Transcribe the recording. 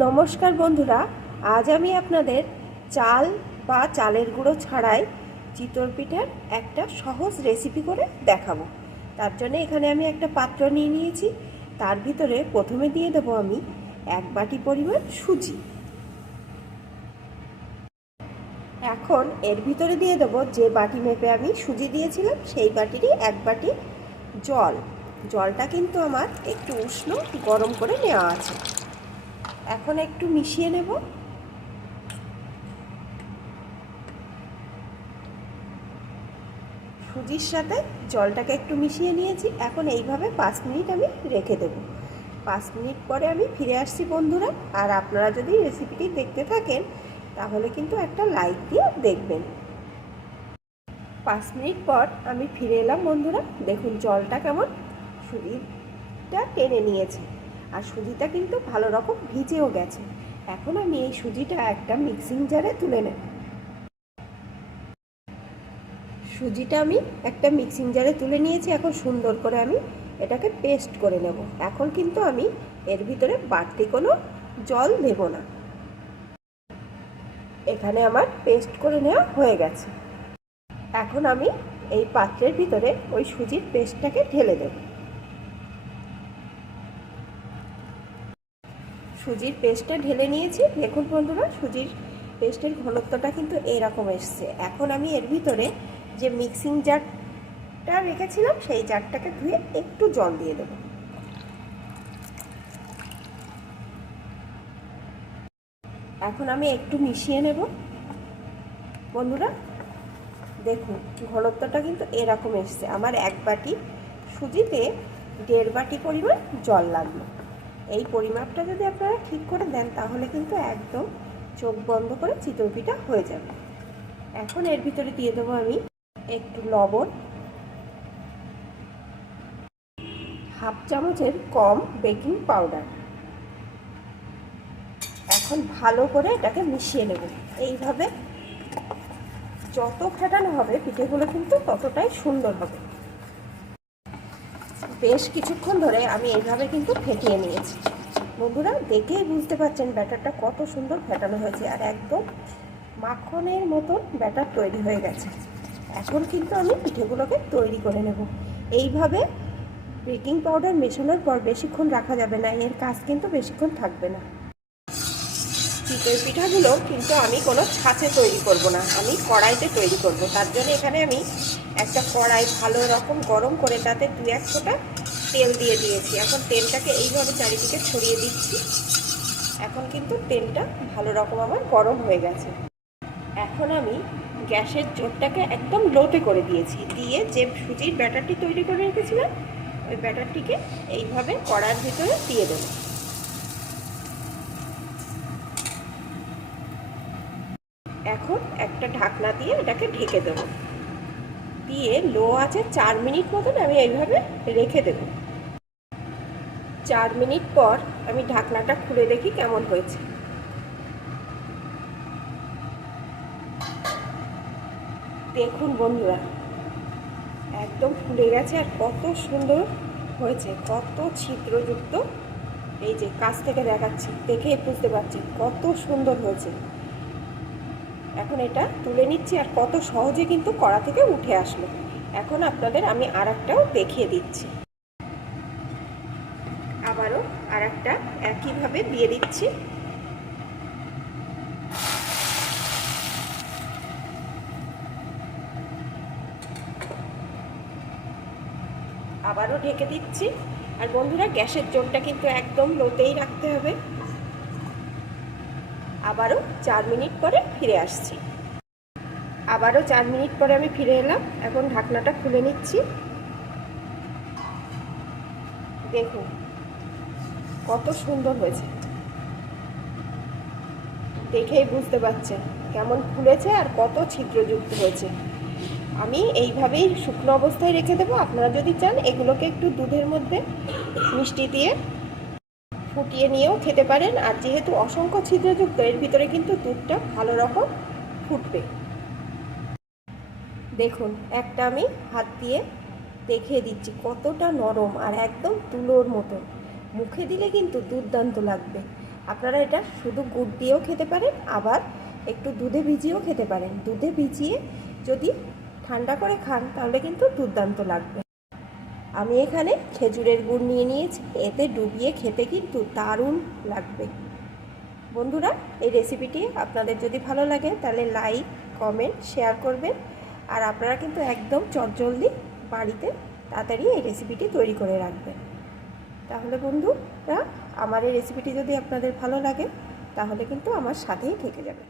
নমস্কার বন্ধুরা, আজ আমি আপনাদের চাল বা চালের গুঁড়ো ছাড়াই চিতই পিঠার একটা সহজ রেসিপি করে দেখাবো। তার জন্য এখানে আমি একটা পাত্র নিয়ে নিয়েছি। তার ভিতরে প্রথমে দিয়ে দেবো আমি 1 বাটি পরিমাণ সুজি। এখন এর ভিতরে দিয়ে দেবো যে বাটি মেপে আমি সুজি দিয়েছিলাম সেই বাটিরই 1 বাটি জল। জলটা কিন্তু আমার একটু উষ্ণ গরম করে নেওয়া আছে। এখন একটু মিশিয়ে নেব। সুজির সাথে জলটাকে একটু মিশিয়ে নিয়েছি। এখন এইভাবে 5 মিনিট আমি রেখে দেব। 5 মিনিট পরে আমি ফিরে আসছি বন্ধুরা। আর আপনারা যদি রেসিপিটি দেখতে থাকেন তাহলে কিন্তু একটা লাইক দিয়ে দেখবেন। 5 মিনিট পর আমি ফিরে এলাম বন্ধুরা। দেখুন জলটা কেমন সুজিটা টেনে নিয়েছে, আর সুজিটা কিন্তু ভালো রকম ভিজেও গেছে। এখন আমি এই সুজিটা একটা মিক্সিং জারে তুলে নেব। সুজিটা আমি একটা মিক্সিং জারে তুলে নিয়েছি। এখন সুন্দর করে আমি এটাকে পেস্ট করে নেব। এখন কিন্তু আমি এর ভিতরে বাড়তি কোনো জল দেব না। এখানে আমার পেস্ট করে নেওয়া হয়ে গেছে। এখন আমি এই পাত্রের ভিতরে ওই সুজির পেস্টটাকে ঢেলে দেব। সুজির পেস্টটা ঢেলে নিয়েছি। দেখুন বন্ধুরা, সুজির পেস্টের ঘনত্বটা কিন্তু এরকম এসছে। এখন আমি এর ভিতরে যে মিক্সিং জারটা রেখেছিলাম সেই জারটাকে ধুয়ে একটু জল দিয়ে দেব। এখন আমি একটু মিশিয়ে নেব বন্ধুরা। দেখুন ঘনত্বটা কিন্তু এরকম এসছে। আমার 1 বাটি সুজিতে 1.5 বাটি পরিমাণ জল লাগলো। এই পরিমাপটা যদি আপনারা ঠিক করে দেন তাহলে কিন্তু একদম চোখ বন্ধ করে চিতই পিঠা হয়ে যাবে। এখন এর ভিতরে দিয়ে দেবো আমি একটু লবণ, 1/2 চামচের কম বেকিং পাউডার। এখন ভালো করে এটাকে মিশিয়ে নেব। এইভাবে যত ফেটানো হবে পিঠেগুলো কিন্তু ততটাই সুন্দর হবে। বেশ কিছুক্ষণ ধরে আমি এইভাবে কিন্তু ফেটিয়ে নিয়েছি বন্ধুরা। দেখেই বুঝতে পারছেন ব্যাটারটা কত সুন্দর ফেটানো হয়েছে, আর একদম মাখনের মতন ব্যাটার তৈরি হয়ে গেছে। এখন কিন্তু আমি পিঠেগুলোকে তৈরি করে নেব। এইভাবে বেকিং পাউডার মেশানোর পর বেশিক্ষণ রাখা যাবে না, এর কাজ কিন্তু বেশিক্ষণ থাকবে না। চিতই পিঠাগুলো কিন্তু আমি কোনো ছাঁচে তৈরি করব না, আমি কড়াইতে তৈরি করব। তার জন্য এখানে আমি একটা কড়াই ভালো রকম গরম করে তাতে 2-1 ফোঁটা তেল দিয়ে দিয়েছি। এখন তেলটাকে এইভাবে চারিদিকে ছড়িয়ে দিচ্ছি। এখন কিন্তু তেলটা ভালো রকম আমার গরম হয়ে গেছে। এখন আমি গ্যাসের জোরটাকে একদম লোতে করে দিয়েছি। দিয়ে যে সুজির ব্যাটারটি তৈরি করে রেখেছিলাম ওই ব্যাটারটিকে এইভাবে কড়াইয়ের ভিতরে দিয়ে দেবো। এখন একটা ঢাকনা দিয়ে এটাকে ঢেকে দেব। দিয়ে লো আঁচে 4 মিনিট মতন আমি এইভাবে রেখে দেব। 4 মিনিট পর আমি ঢাকনাটা খুলে দেখি কেমন হয়েছে। দেখুন বন্ধুরা একদম ফুলে গেছে, আর কত সুন্দর হয়েছে, কত ছিদ্রযুক্ত। এই যে কাছ থেকে দেখাচ্ছি, দেখেই বুঝতে পারছি কত সুন্দর হয়েছে। এখন এটা তুলে নিচ্ছি, আর কত সহজে কিন্তু কড়া থেকে উঠে আসলো। এখন আপনাদের আমি আরেকটাও দেখিয়ে দিচ্ছি। আবারও আরেকটা একইভাবে দিয়ে দিচ্ছি। আবারও ঢেকে দিচ্ছি। আর বন্ধুরা গ্যাসের জোরটা কিন্তু একদম লোতেই রাখতে হবে। আবারও 4 মিনিট পরে ফিরে আসছি। আবারও 4 মিনিট পরে আমি ফিরে এলাম। এখন ঢাকনাটা খুলে নিচ্ছি। দেখুন কত সুন্দর হয়েছে, দেখেই বুঝতে পারছেন কেমন ফুলেছে আর কত ছিদ্রযুক্ত হয়েছে। আমি এইভাবেই শুকনো অবস্থায় রেখে দেবো। আপনারা যদি চান এগুলোকে একটু দুধের মধ্যে মিষ্টি দিয়ে ফুটিয়ে নিয়েও খেতে পারেন। আর যেহেতু অসংখ্য ছিদ্রযুক্ত এর ভিতরে কিন্তু দুধটা ভালো রকম ফুটবে। দেখুন একটা আমি হাত দিয়ে দেখিয়ে দিচ্ছি কতটা নরম আর একদম তুলোর মতো। মুখে দিলে কিন্তু দুর্দান্ত লাগবে। আপনারা এটা শুধু গুড় দিয়েও খেতে পারেন, আবার একটু দুধে ভিজিয়েও খেতে পারেন। দুধে ভিজিয়ে যদি ঠান্ডা করে খান তাহলে কিন্তু দুর্দান্ত লাগবে। আমি এখানে খেজুরের গুড় নিয়ে নিয়েছি, এতে ডুবিয়ে খেতে কিন্তু দারুণ লাগবে। বন্ধুরা, এই রেসিপিটি আপনাদের যদি ভালো লাগে তাহলে লাইক, কমেন্ট, শেয়ার করবেন। আর আপনারা কিন্তু একদম চটজলদি বাড়িতে তাড়াতাড়ি এই রেসিপিটি তৈরি করে রাখবেন। তাহলে বন্ধুরা, আমার এই রেসিপিটি যদি আপনাদের ভালো লাগে তাহলে কিন্তু আমার সাথেই থেকে যাবে।